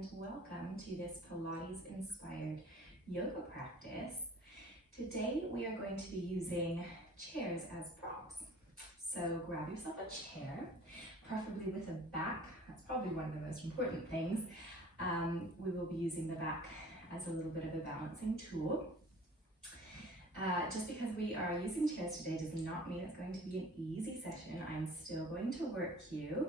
and welcome to this Pilates inspired yoga practice. Today we are going to be using chairs as props. So grab yourself a chair, preferably with a back. That's probably one of the most important things. We will be using the back as a little bit of a balancing tool. Just because we are using chairs today does not mean it's going to be an easy session. I'm still going to work you,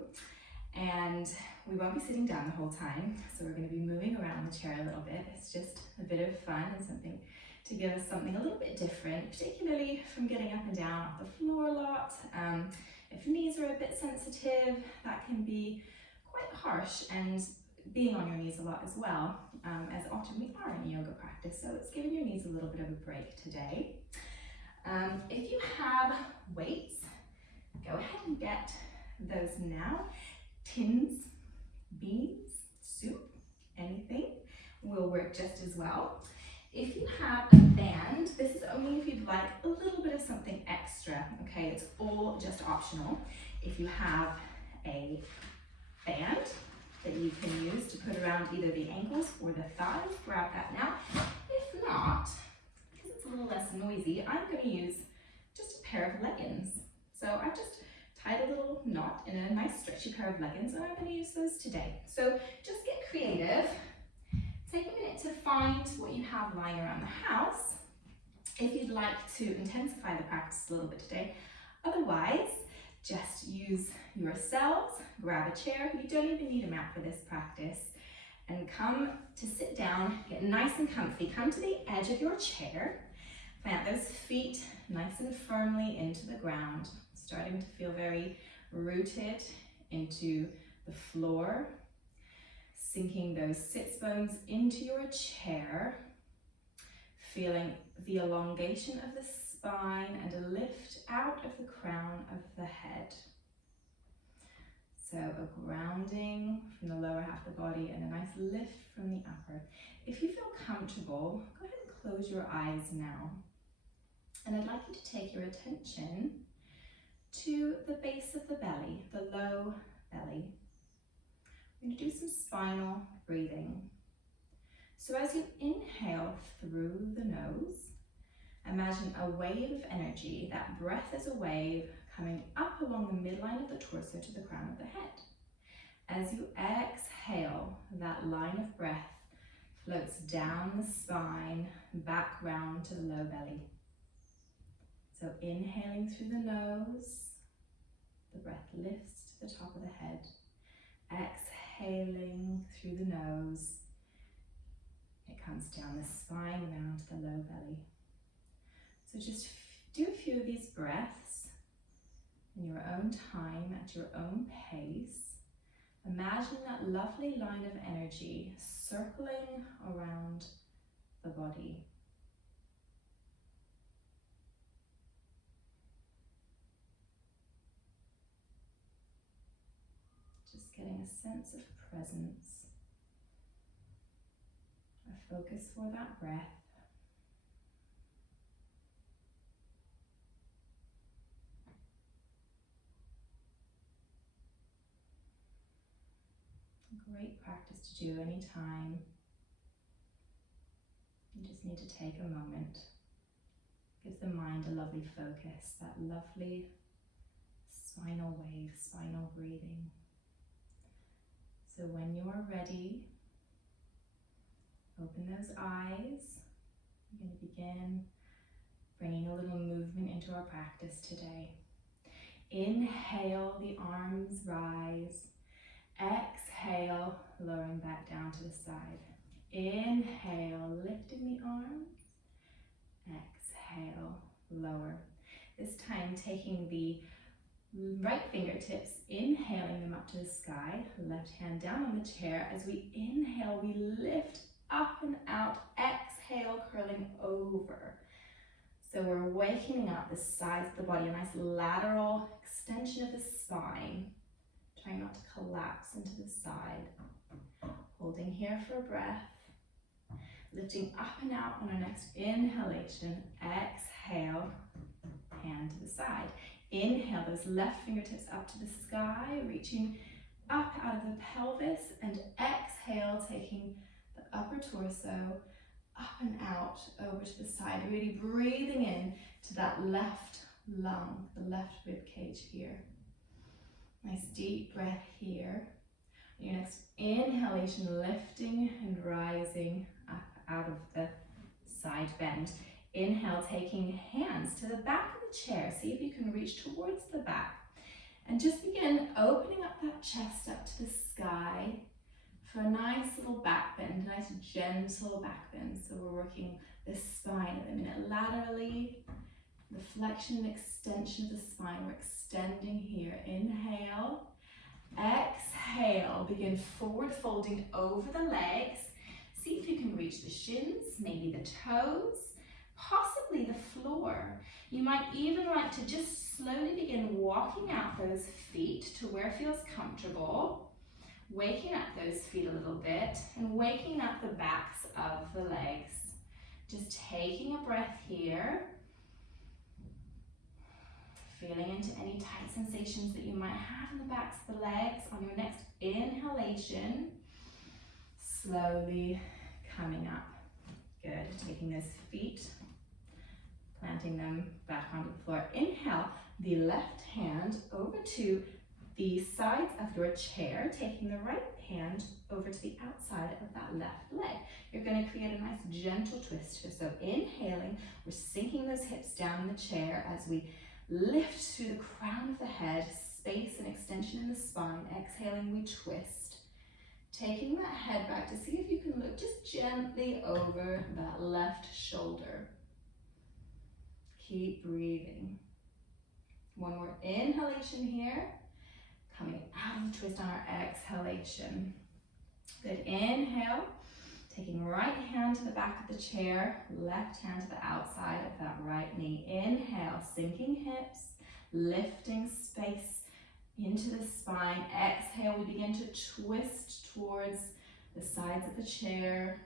and we won't be sitting down the whole time, so we're going to be moving around the chair a little bit. It's just a bit of fun and something to give us something a little bit different, particularly from getting up and down off the floor a lot. If knees are a bit sensitive, that can be quite harsh, and being on your knees a lot as well, as often we are in yoga practice, so it's giving your knees a little bit of a break today. If you have weights, go ahead and get those now. Tins, beans, soup, anything will work just as well. If you have a band, this is only if you'd like a little bit of something extra, okay? It's all just optional. If you have a band that you can use to put around either the ankles or the thighs, grab that now. If not, because it's a little less noisy, I'm going to use just a pair of leggings. So I've just tied a little knot in a nice stretchy pair of leggings, and I'm going to use those today. So just get creative. Take a minute to find what you have lying around the house if you'd like to intensify the practice a little bit today. Otherwise, just use yourselves, grab a chair. You don't even need a mat for this practice, and come to sit down, get nice and comfy. Come to the edge of your chair, plant those feet nice and firmly into the ground, starting to feel very rooted into the floor, sinking those sits bones into your chair, feeling the elongation of the spine and a lift out of the crown of the head. So a grounding from the lower half of the body and a nice lift from the upper. If you feel comfortable, go ahead and close your eyes now. And I'd like you to take your attention to the base of the belly, the low belly. We're going to do some spinal breathing. So as you inhale through the nose, imagine a wave of energy. That breath is a wave coming up along the midline of the torso to the crown of the head. As you exhale, that line of breath floats down the spine, back round to the low belly. So inhaling through the nose, the breath lifts to the top of the head. Exhaling through the nose, it comes down the spine round to the low belly. So just do a few of these breaths in your own time, at your own pace. Imagine that lovely line of energy circling around the body. Just getting a sense of presence, a focus for that breath. A great practice to do anytime. You just need to take a moment. Give the mind a lovely focus, that lovely spinal wave, spinal breathing. So when you're ready, open those eyes. We're going to begin bringing a little movement into our practice today. Inhale, the arms rise. Exhale, lowering back down to the side. Inhale, lifting the arms. Exhale, lower. This time taking the right fingertips, inhaling them up to the sky, left hand down on the chair. As we inhale, we lift up and out, exhale, curling over. So we're waking up the sides of the body, a nice lateral extension of the spine, trying not to collapse into the side. Holding here for a breath, lifting up and out on our next inhalation. Exhale, hand to the side. Inhale, those left fingertips up to the sky, reaching up out of the pelvis, and exhale. exhale, taking the upper torso up and out over to the side, really breathing in to that left lung, the left rib cage here. Nice deep breath here. Your next inhalation, lifting and rising up out of the side bend. Inhale, taking hands to the back of the chair. See if you can reach towards the back. And just begin opening up that chest up to the sky for a nice little back bend, a nice gentle back bend. So we're working the spine at the minute laterally, the flexion and extension of the spine. We're extending here. Inhale, exhale, begin forward folding over the legs. See if you can reach the shins, maybe the toes, possibly the floor. You might even like to just slowly begin walking out those feet to where it feels comfortable, waking up those feet a little bit and waking up the backs of the legs. Just taking a breath here, feeling into any tight sensations that you might have in the backs of the legs. On your next inhalation, slowly coming up. Good, taking those feet, planting them back onto the floor. Inhale, the left hand over to the sides of your chair, taking the right hand over to the outside of that left leg. You're going to create a nice gentle twist here. So inhaling, we're sinking those hips down in the chair as we lift through the crown of the head, space and extension in the spine. Exhaling, we twist. Taking that head back to see if you can look just gently over that left shoulder. Keep breathing. One more inhalation here. Coming out of the twist on our exhalation. Good, inhale. Taking right hand to the back of the chair, left hand to the outside of that right knee. Inhale, sinking hips, lifting space into the spine. Exhale, we begin to twist towards the sides of the chair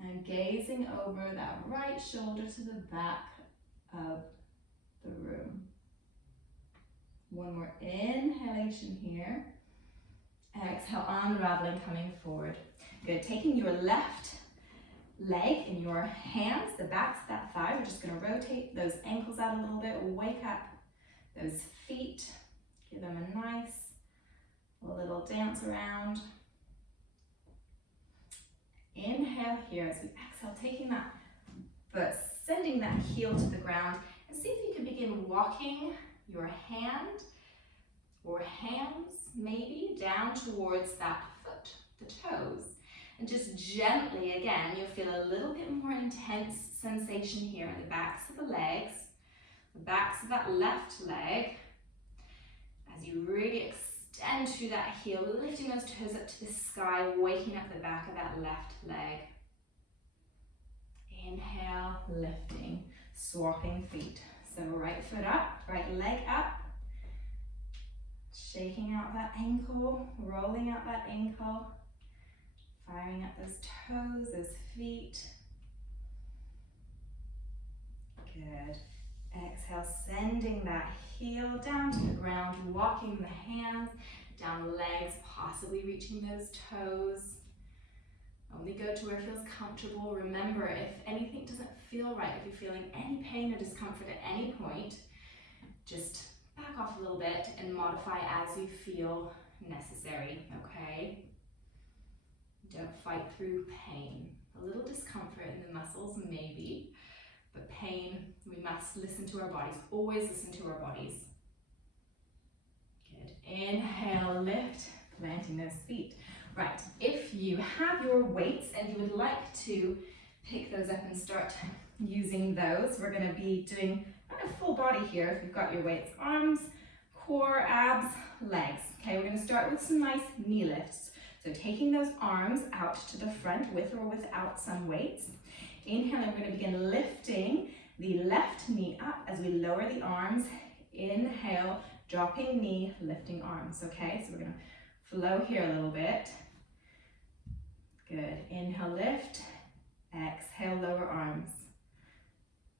and gazing over that right shoulder to the back of the room. One more inhalation here. Exhale, unraveling, coming forward. Good, taking your left leg in your hands, the backs of that thigh. We're just going to rotate those ankles out a little bit, wake up those feet, give them a nice little dance around. Inhale here as we exhale, taking that foot, sending that heel to the ground, and see if you can begin walking your hand or hands maybe down towards that foot, the toes. And just gently, again, you'll feel a little bit more intense sensation here in the backs of the legs, the backs of that left leg, as you really extend through that heel, lifting those toes up to the sky, waking up the back of that left leg. Inhale, lifting, swapping feet. So right foot up, right leg up, shaking out that ankle, rolling out that ankle, firing up those toes, those feet. Good. Exhale, sending that heel down to the ground, walking the hands down the legs, possibly reaching those toes. Only go to where it feels comfortable. Remember, if anything doesn't feel right, if you're feeling any pain or discomfort at any point, just back off a little bit and modify as you feel necessary, okay? Don't fight through pain. A little discomfort in the muscles, maybe, but pain, we must listen to our bodies. Always listen to our bodies. Good. Inhale, lift, planting those feet. Right, if you have your weights and you would like to pick those up and start using those, we're going to be doing kind of full body here if you've got your weights. Arms, core, abs, legs. Okay, we're going to start with some nice knee lifts. So taking those arms out to the front with or without some weights. Inhaling, we're going to begin lifting the left knee up as we lower the arms. Inhale, dropping knee, lifting arms. Okay, so we're going to flow here a little bit. Good. Inhale, lift. Exhale, lower arms.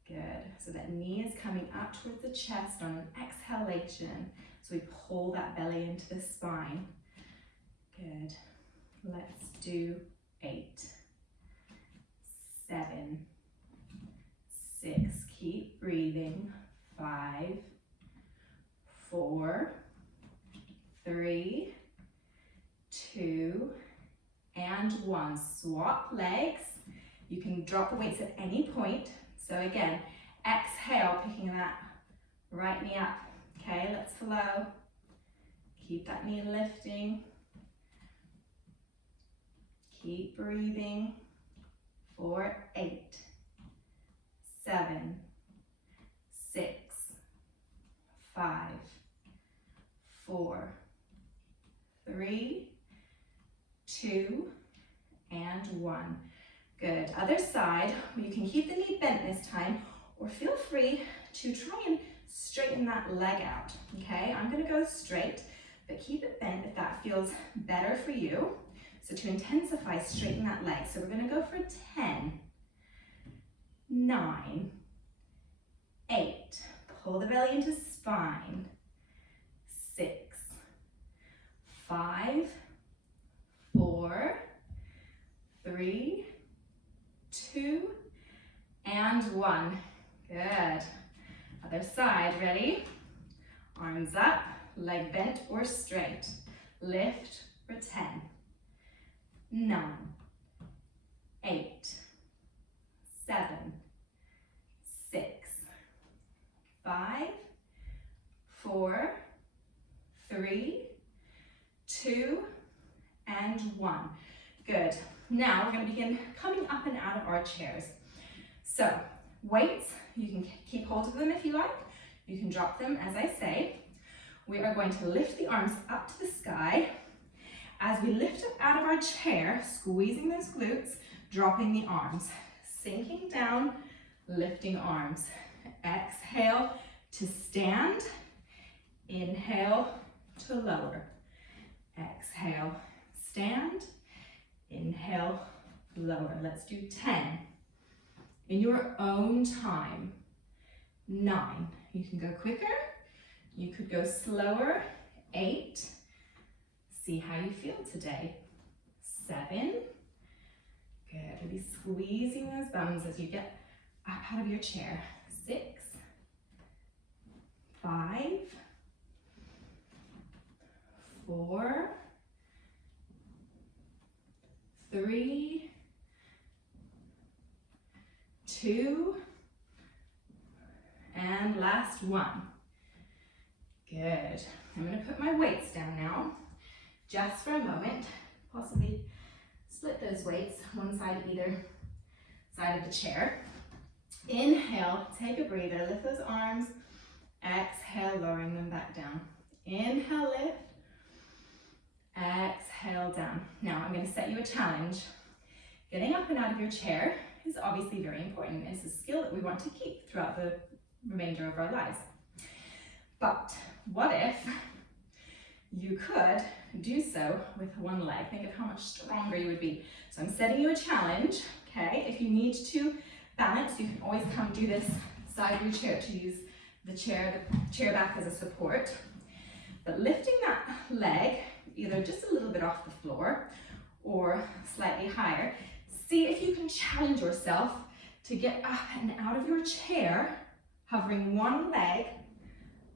Good. So that knee is coming up towards the chest on an exhalation. So we pull that belly into the spine. Good. do 8, 7, 6, keep breathing, 5, 4, 3, 2, and 1. Swap legs. You can drop the weights at any point. So again, exhale, picking that right knee up. Okay, let's flow. Keep that knee lifting. Keep breathing for 8, 7, 6, 5, 4, 3, 2, and 1. Good. Other side, you can keep the knee bent this time, or feel free to try and straighten that leg out. Okay, I'm going to go straight, but keep it bent if that feels better for you. So to intensify, straighten that leg. So we're going to go for 10, 9, 8. Pull the belly into spine. 6, 5, 4, 3, 2, and 1. Good. Other side, ready? Arms up, leg bent or straight. Lift for 10, 9, 8, 7, 6, 5, 4, 3, 2, and 1. Good. Now we're going to begin coming up and out of our chairs. So weights, you can keep hold of them if you like. You can drop them as I say. We are going to lift the arms up to the sky. As we lift up out of our chair, squeezing those glutes, dropping the arms, sinking down, lifting arms. Exhale to stand. Inhale to lower. Exhale, stand. Inhale, lower. Let's do 10 in your own time. 9. You can go quicker. You could go slower. 8. See how you feel today. 7. Good. Really squeezing those bums as you get up out of your chair. 6. 5. 4. 3, 2, and last 1. Good. I'm going to put my weights down now, just for a moment. Possibly split those weights, one side either side of the chair. Inhale, take a breather, lift those arms. Exhale, lowering them back down. Inhale, lift. Exhale down. Now I'm going to set you a challenge. Getting up and out of your chair is obviously very important. It's a skill that we want to keep throughout the remainder of our lives. But what if you could do so with one leg? Think of how much stronger you would be. So I'm setting you a challenge, okay? If you need to balance, you can always come do this side of your chair to use the chair back as a support. But lifting that leg either just a little bit off the floor or slightly higher. See if you can challenge yourself to get up and out of your chair, hovering one leg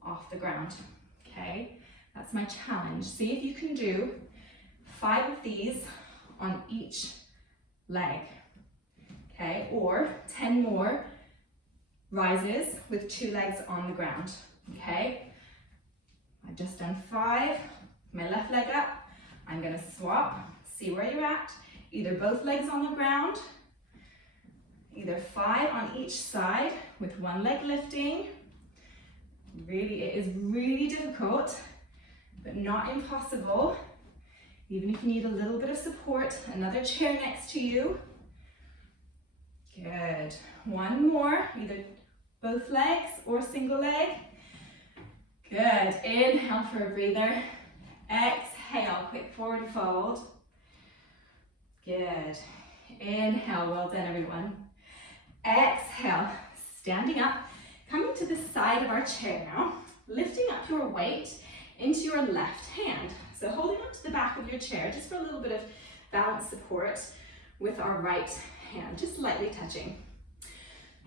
off the ground, okay? That's my challenge. See if you can do 5 of these on each leg, okay? Or 10 more rises with 2 legs on the ground, okay? I've just done 5. My left leg up, I'm going to swap, see where you're at, either both legs on the ground, either 5 on each side with one leg lifting. Really, it is really difficult, but not impossible. Even if you need a little bit of support, another chair next to you. Good. 1 more, either both legs or single leg. Good. Inhale for a breather. Exhale, quick forward fold. Good. Inhale, well done everyone. Exhale, standing up, coming to the side of our chair now, lifting up your weight into your left hand. So holding onto the back of your chair just for a little bit of balance support with our right hand, just lightly touching.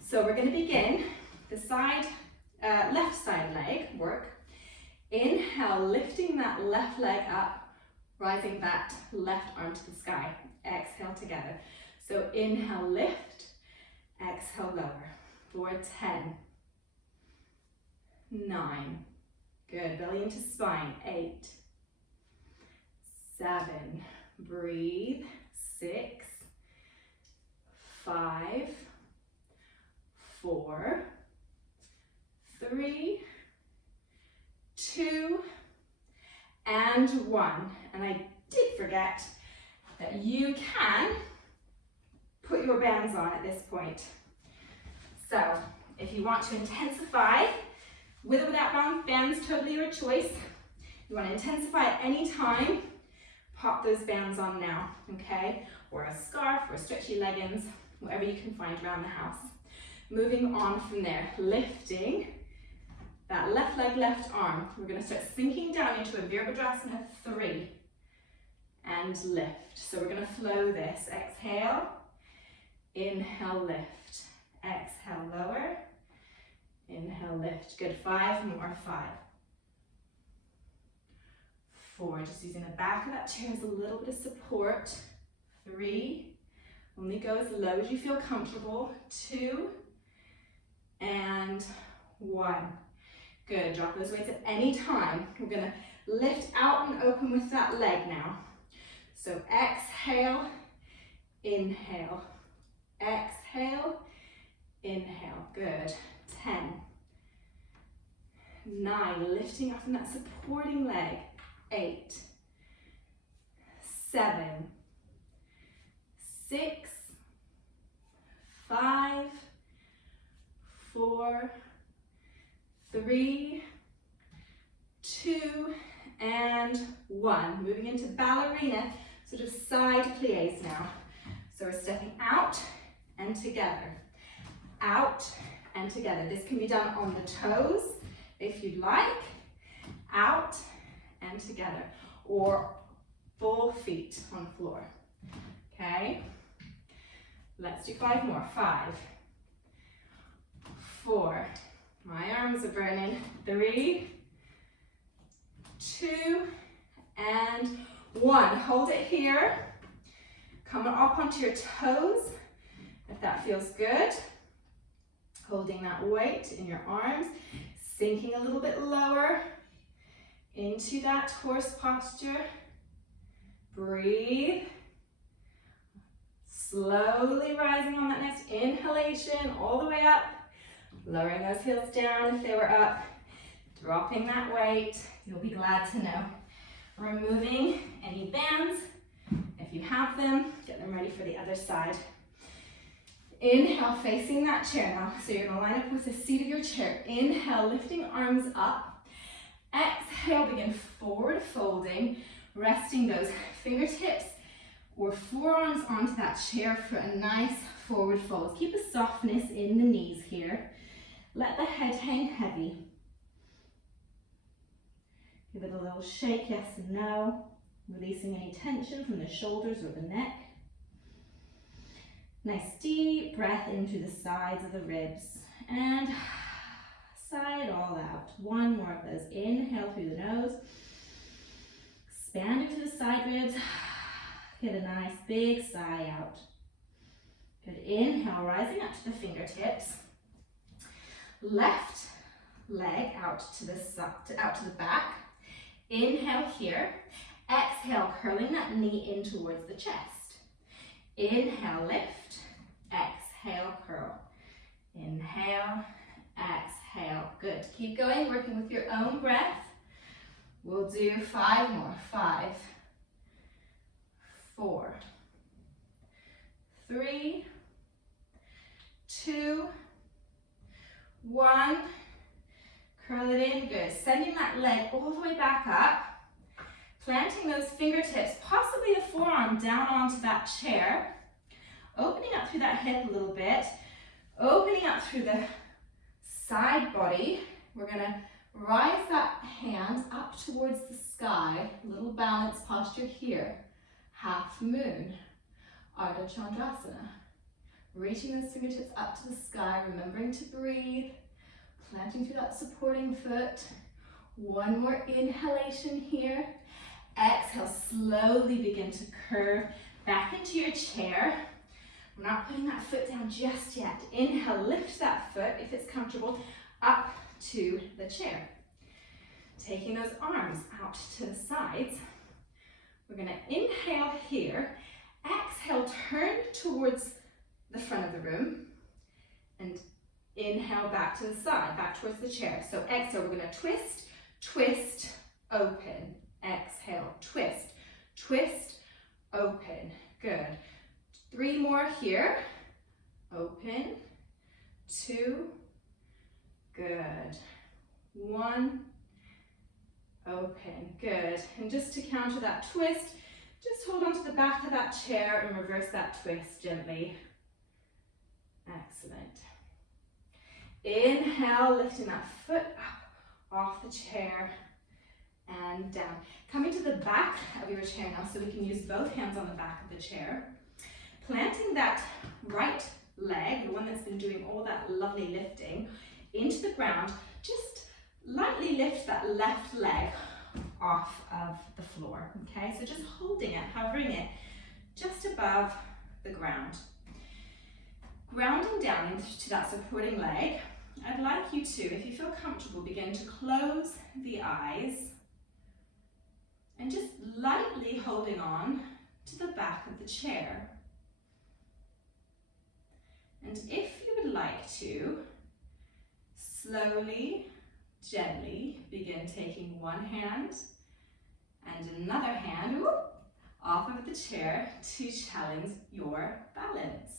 So we're going to begin the left side leg work. Inhale, lifting that left leg up, rising that left arm to the sky. Exhale together. So inhale, lift, exhale, lower. For 10, 9, good, belly into spine, 8, 7, breathe, 6, 5, 4, 3, 2, and 1. And I did forget that you can put your bands on at this point. So if you want to intensify, with or without bands, totally your choice. You want to intensify at any time, pop those bands on now, okay? Or a scarf or stretchy leggings, whatever you can find around the house. Moving on from there, lifting that left leg, left arm. We're going to start sinking down into a Virabhadrasana 3 and lift. So we're going to flow this. Exhale, inhale, lift. Exhale, lower. Inhale, lift. Good. 5 more. 5, 4. Just using the back of that chair as a little bit of support. 3. Only go as low as you feel comfortable. 2 and 1. Good. Drop those weights at any time. We're going to lift out and open with that leg now. So exhale, inhale. Exhale, inhale. Good. 10, 9, lifting up from that supporting leg. 8, 7, 6, 5, 4, 3, 2, and 1. Moving into ballerina, sort of side plies now. So we're stepping out and together. Out and together. This can be done on the toes if you'd like. Out and together. Or full feet on the floor. Okay? Let's do 5 more. 5, 4. My arms are burning. 3, 2, and 1. Hold it here. Come up onto your toes if that feels good. Holding that weight in your arms, sinking a little bit lower into that horse posture. Breathe. Slowly rising on that next inhalation all the way up. Lowering those heels down if they were up. Dropping that weight. You'll be glad to know. Removing any bands. If you have them, get them ready for the other side. Inhale, facing that chair now. So you're going to line up with the seat of your chair. Inhale, lifting arms up. Exhale, begin forward folding, resting those fingertips or forearms onto that chair for a nice forward fold. Keep a softness in the knees here. Let the head hang heavy. Give it a little shake, yes and no. Releasing any tension from the shoulders or the neck. Nice deep breath in through the sides of the ribs and sigh it all out. 1 more of those. Inhale through the nose. Expand into the side ribs. Get a nice big sigh out. Good. Inhale, rising up to the fingertips. Left leg out to the back. Inhale here. Exhale, curling that knee in towards the chest. Inhale, lift. Exhale, curl. Inhale, exhale. Good. Keep going, working with your own breath. We'll do 5 more. 5, 4, 3, 2, 1. Curl it in. Good. Sending that leg all the way back up. Planting those fingertips, possibly the forearm down onto that chair. Opening up through that hip a little bit. Opening up through the side body. We're going to rise that hand up towards the sky. A little balance posture here. half moon, Ardha Chandrasana. Reaching those fingertips up to the sky, remembering to breathe, planting through that supporting foot. One more inhalation here. Exhale, slowly begin to curve back into your chair. We're not putting that foot down just yet. Inhale, lift that foot, if it's comfortable, up to the chair. Taking those arms out to the sides. We're gonna inhale here. Exhale, turn towards the front of the room. And inhale back to the side, back towards the chair. So exhale, we're gonna twist, twist, open. Exhale, twist, twist, open. Good. 3 more here. Open, 2, good. 1, open, good. And just to counter that twist, just hold on to the back of that chair and reverse that twist gently. Excellent. Inhale, lifting that foot up off the chair and down. Coming to the back of your chair now, so we can use both hands on the back of the chair. Planting that right leg, the one that's been doing all that lovely lifting, into the ground. Just lightly lift that left leg off of the floor, okay? So just holding it, hovering it just above the ground. Grounding down into that supporting leg, I'd like you to, if you feel comfortable, begin to close the eyes and just lightly holding on to the back of the chair. And if you would like to, slowly, gently begin taking one hand and another hand off of the chair to challenge your balance.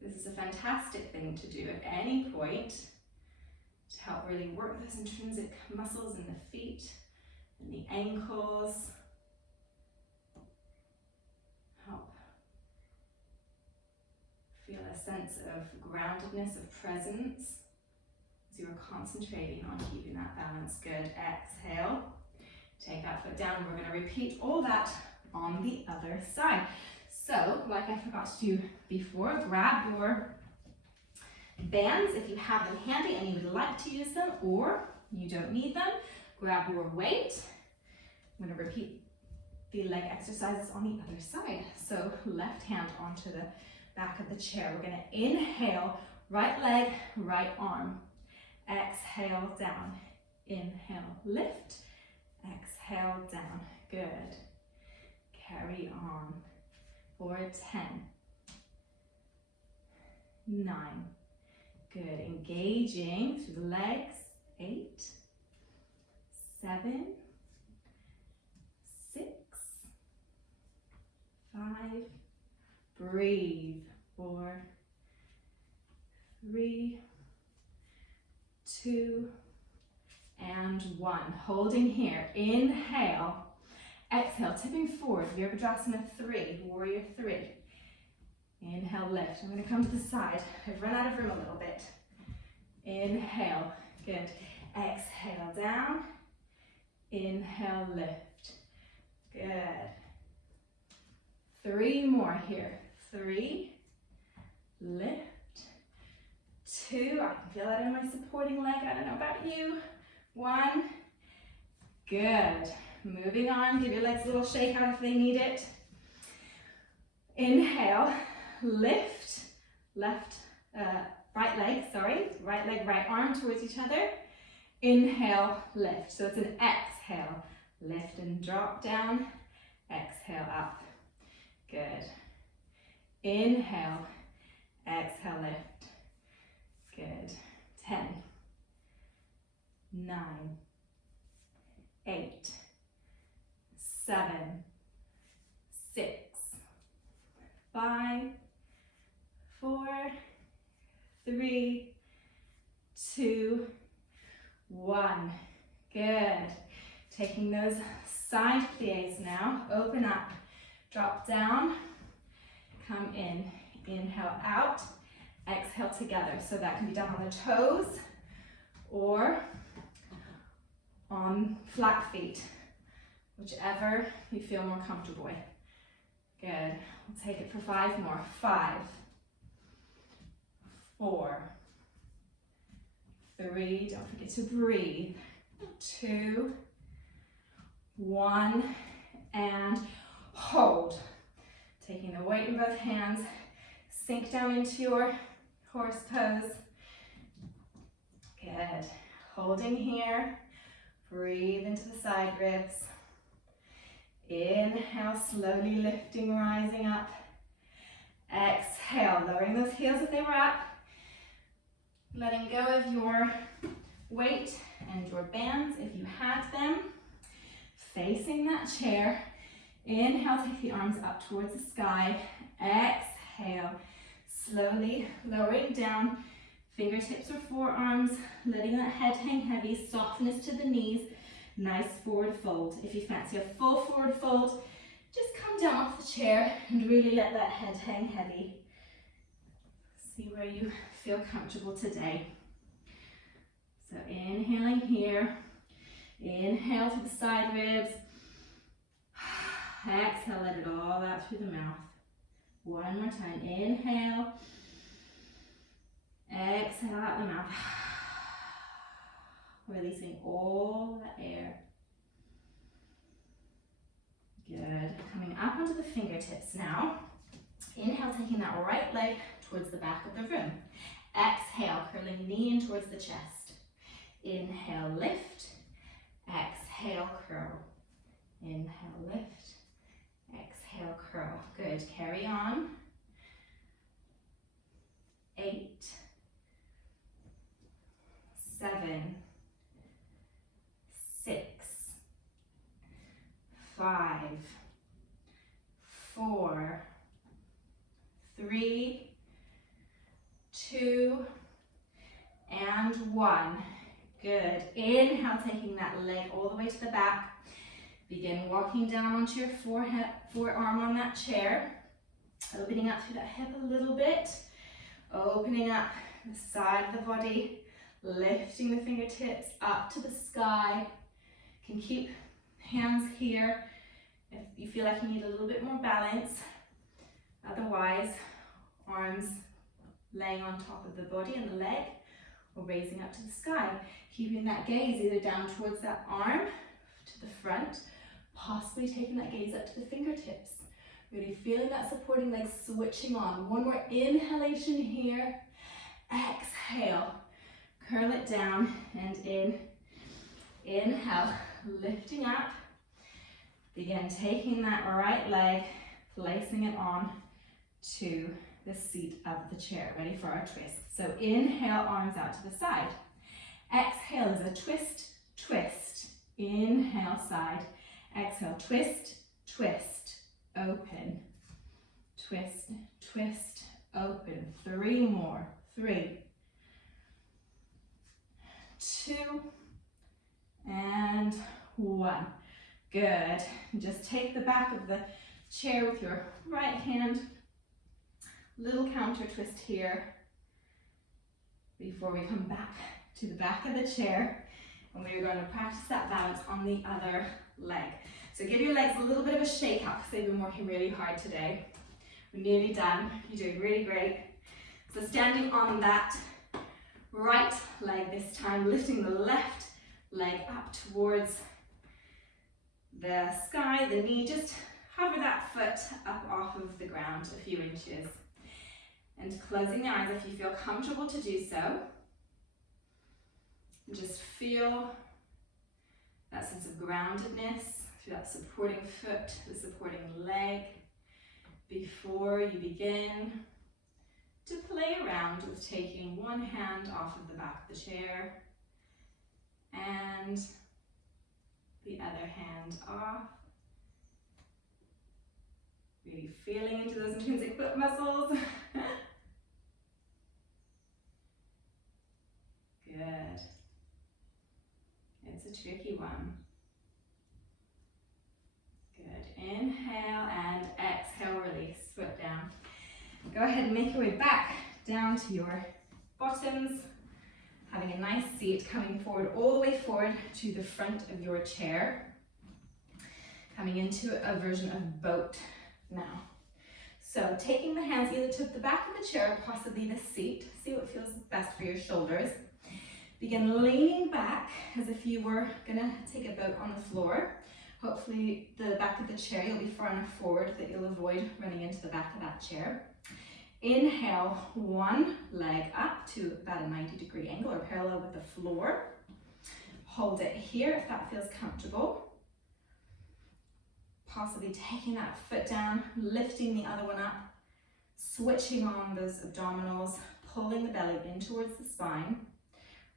This is a fantastic thing to do at any point to help really work those intrinsic muscles in the feet and the ankles. Help feel a sense of groundedness, of presence as you are concentrating on keeping that balance. Good. Exhale. Take that foot down. We're going to repeat all that on the other side. So, like I forgot to do before, grab your bands if you have them handy and you would like to use them, or you don't need them. Grab your weight. I'm going to repeat the leg exercises on the other side. So, left hand onto the back of the chair. We're going to inhale, right leg, right arm. Exhale, down. Inhale, lift. Exhale, down. Good. Carry on. For 10, 9, good, engaging through the legs, 8, 7, 6, 5, breathe, 4, 3, 2, and 1, holding here, inhale. Exhale, tipping forward, Virabhadrasana 3, Warrior 3. Inhale, lift. I'm going to come to the side. I've run out of room a little bit. Inhale, good. Exhale, down. Inhale, lift. Good. 3 more here. 3, lift. 2, I can feel that in my supporting leg. I don't know about you. 1, good. Moving on, give your legs a little shake out if they need it. Inhale, lift, right leg, right arm towards each other. Inhale, lift. So it's an exhale, lift and drop down, exhale up. Good. Inhale, exhale, lift. Good. 10, 9, 8, 7, 6, 5, 4, 3, 2, 1. Good. Taking those side plies now. Open up, drop down, come in. Inhale out, exhale together. So that can be done on the toes or on flat feet, whichever you feel more comfortable with. Good. We'll take it for 5 more. 5, 4, 3, don't forget to breathe. 2, 1, and hold. Taking the weight in both hands, sink down into your horse pose. Good. Holding here. Breathe into the side ribs. Inhale, slowly lifting, rising up. Exhale, lowering those heels if they were up. Letting go of your weight and your bands if you had them. Facing that chair. Inhale, take the arms up towards the sky. Exhale, slowly lowering down. Fingertips or forearms, letting that head hang heavy. Softness to the knees. Nice forward fold. If you fancy a full forward fold, just come down off the chair and really let that head hang heavy. See where you feel comfortable today. So inhaling here. Inhale through the side ribs. Exhale, let it all out through the mouth. One more time. Inhale. Exhale out the mouth. Releasing all the air. Good. Coming up onto the fingertips now. Inhale, taking that right leg towards the back of the room. Exhale, curling knee in towards the chest. Inhale, lift. Exhale, curl. Inhale, lift. Exhale, curl. Good. Carry on. 8, 7, 6, 5, 4, 3, 2, and 1. Good. Inhale, taking that leg all the way to the back. Begin walking down onto your forearm on that chair. Opening up through that hip a little bit. Opening up the side of the body. Lifting the fingertips up to the sky. You can keep hands here if you feel like you need a little bit more balance. Otherwise, arms laying on top of the body and the leg, or raising up to the sky. Keeping that gaze either down towards that arm, to the front, possibly taking that gaze up to the fingertips. Really feeling that supporting leg switching on. One more inhalation here. Exhale. Curl it down and in. Inhale, lifting up. Begin taking that right leg, placing it on to the seat of the chair. Ready for our twist. So inhale, arms out to the side. Exhale is a twist, twist. Inhale, side. Exhale, twist, twist, open. Twist, twist, open. 3 more. 3, 2, and 1. Good. Just take the back of the chair with your right hand. Little counter twist here before we come back to the back of the chair, and we're going to practice that balance on the other leg. So give your legs a little bit of a shake up because they've been working really hard today. We're nearly done. You're doing really great. So standing on that right leg this time, lifting the left leg up towards the sky, the knee, just hover that foot up off of the ground a few inches. And closing the eyes if you feel comfortable to do so. And just feel that sense of groundedness through that supporting foot, the supporting leg, before you begin to play around with taking one hand off of the back of the chair and the other hand off. Really feeling into those intrinsic foot muscles. Good. It's a tricky one. Good. Inhale and exhale, release. Foot down. Go ahead and make your way back down to your bottoms. Having a nice seat, coming forward all the way forward to the front of your chair. Coming into a version of boat now. So taking the hands either to the back of the chair or possibly the seat, see what feels best for your shoulders. Begin leaning back as if you were gonna take a boat on the floor. Hopefully the back of the chair, you'll be far enough forward that you'll avoid running into the back of that chair. Inhale, one leg up to about a 90-degree angle or parallel with the floor. Hold it here if that feels comfortable. Possibly taking that foot down, lifting the other one up, switching on those abdominals, pulling the belly in towards the spine,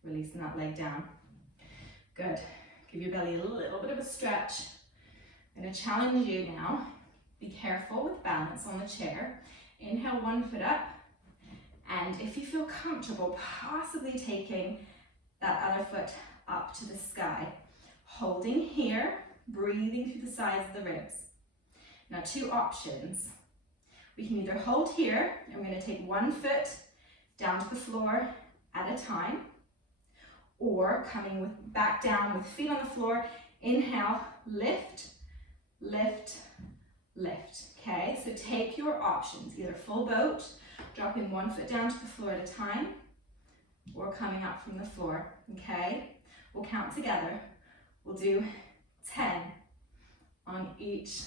releasing that leg down. Good. Give your belly a little bit of a stretch. I'm going to challenge you now. Be careful with balance on the chair. Inhale, one foot up. And if you feel comfortable, possibly taking that other foot up to the sky. Holding here, breathing through the sides of the ribs. Now, two options. We can either hold here, and we're going to take one foot down to the floor at a time, or coming back down with feet on the floor. Inhale, lift, lift, lift. Okay, so take your options, either full boat, dropping one foot down to the floor at a time, or coming up from the floor. Okay, we'll count together. We'll do 10 on each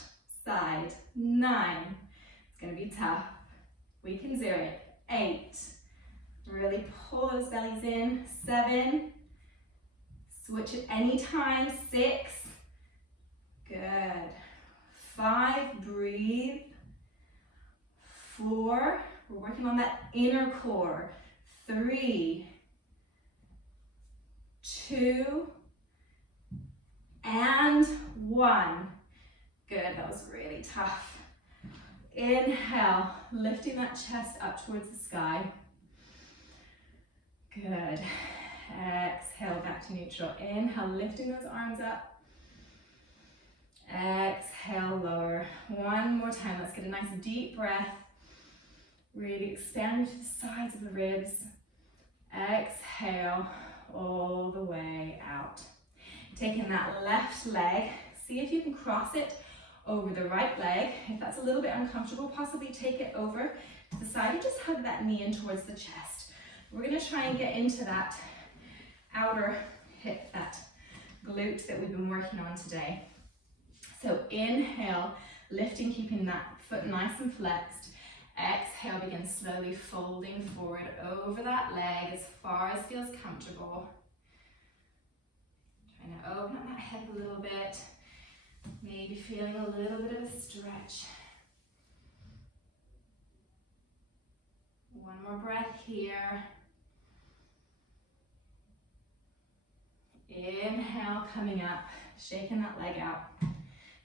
side. 9, it's gonna be tough. We can zero it. 8, really pull those bellies in. 7, switch at any time. 6, good. 5, breathe. 4, we're working on that inner core. 3, 2, and 1. Good, that was really tough. Inhale, lifting that chest up towards the sky. Good. Exhale, back to neutral. Inhale, lifting those arms up. Exhale, lower. One more time. Let's get a nice deep breath. Really expand to the sides of the ribs. Exhale, all the way out. Taking that left leg, see if you can cross it over the right leg. If that's a little bit uncomfortable, possibly take it over to the side and just hug that knee in towards the chest. We're gonna try and get into that outer hip, that glute that we've been working on today. So inhale, lifting, keeping that foot nice and flexed. Exhale, begin slowly folding forward over that leg as far as feels comfortable. Trying to open up that hip a little bit. Maybe feeling a little bit of a stretch. One more breath here. Inhale, coming up, shaking that leg out.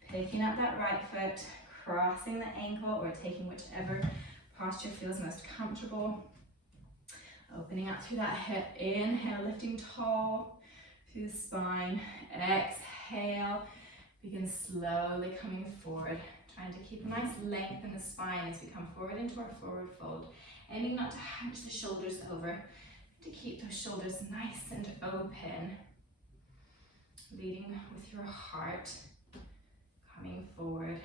Picking up that right foot, crossing the ankle, or taking whichever posture feels most comfortable. Opening up through that hip. Inhale, lifting tall through the spine. Exhale, begin slowly coming forward. Trying to keep a nice length in the spine as we come forward into our forward fold. Aiming not to hunch the shoulders over, to keep those shoulders nice and open. Leading with your heart. Coming forward,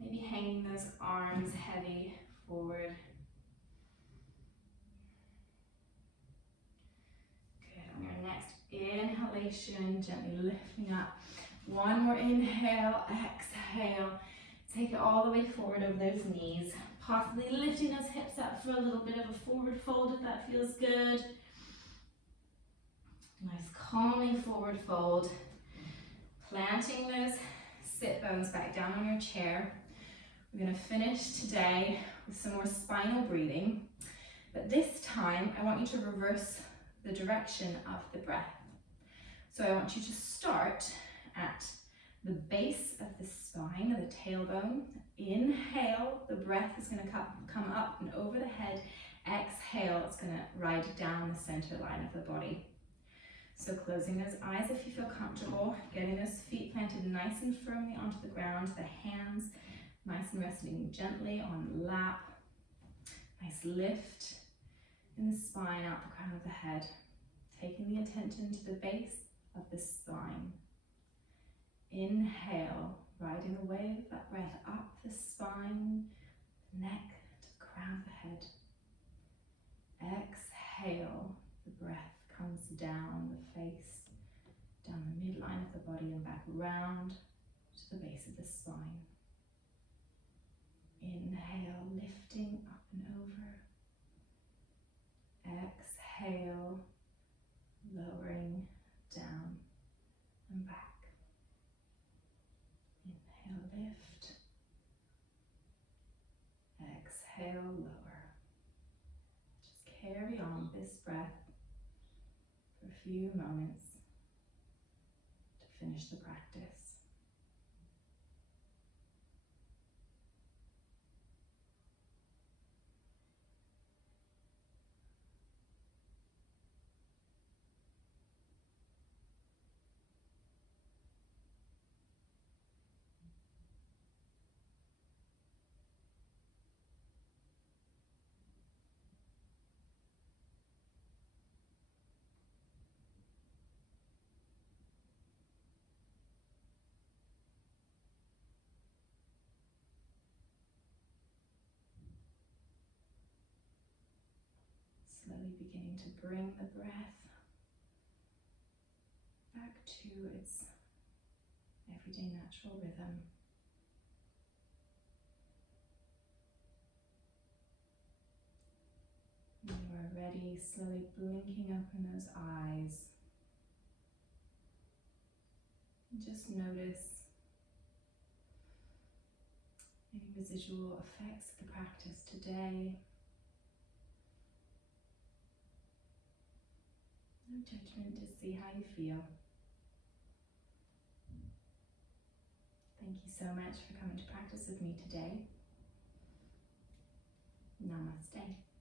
maybe hanging those arms heavy forward. Good, on your next inhalation, gently lifting up. One more inhale, exhale. Take it all the way forward over those knees. Possibly lifting those hips up for a little bit of a forward fold if that feels good. Nice calming forward fold. Planting those sit bones back down on your chair. We're going to finish today with some more spinal breathing, but this time I want you to reverse the direction of the breath. So I want you to start at the base of the spine, of the tailbone. Inhale, the breath is going to come up and over the head. Exhale, it's going to ride down the center line of the body. So closing those eyes if you feel comfortable, getting those feet planted nice and firmly onto the ground, the hands nice and resting gently on the lap. Nice lift in the spine, out the crown of the head. Taking the attention to the base of the spine. Inhale, riding the wave of that breath up the spine, neck to the crown of the head. Exhale, the breath comes down the face, down the midline of the body and back round to the base of the spine. Inhale, lifting up and over. Exhale, lowering down and back. Inhale, lift. Exhale, lower. Just carry on this breath for a few moments to finish the practice. Slowly beginning to bring the breath back to its everyday natural rhythm. When you are ready, slowly blinking open those eyes. And just notice any residual effects of the practice today. No judgment, just see how you feel. Thank you so much for coming to practice with me today. Namaste.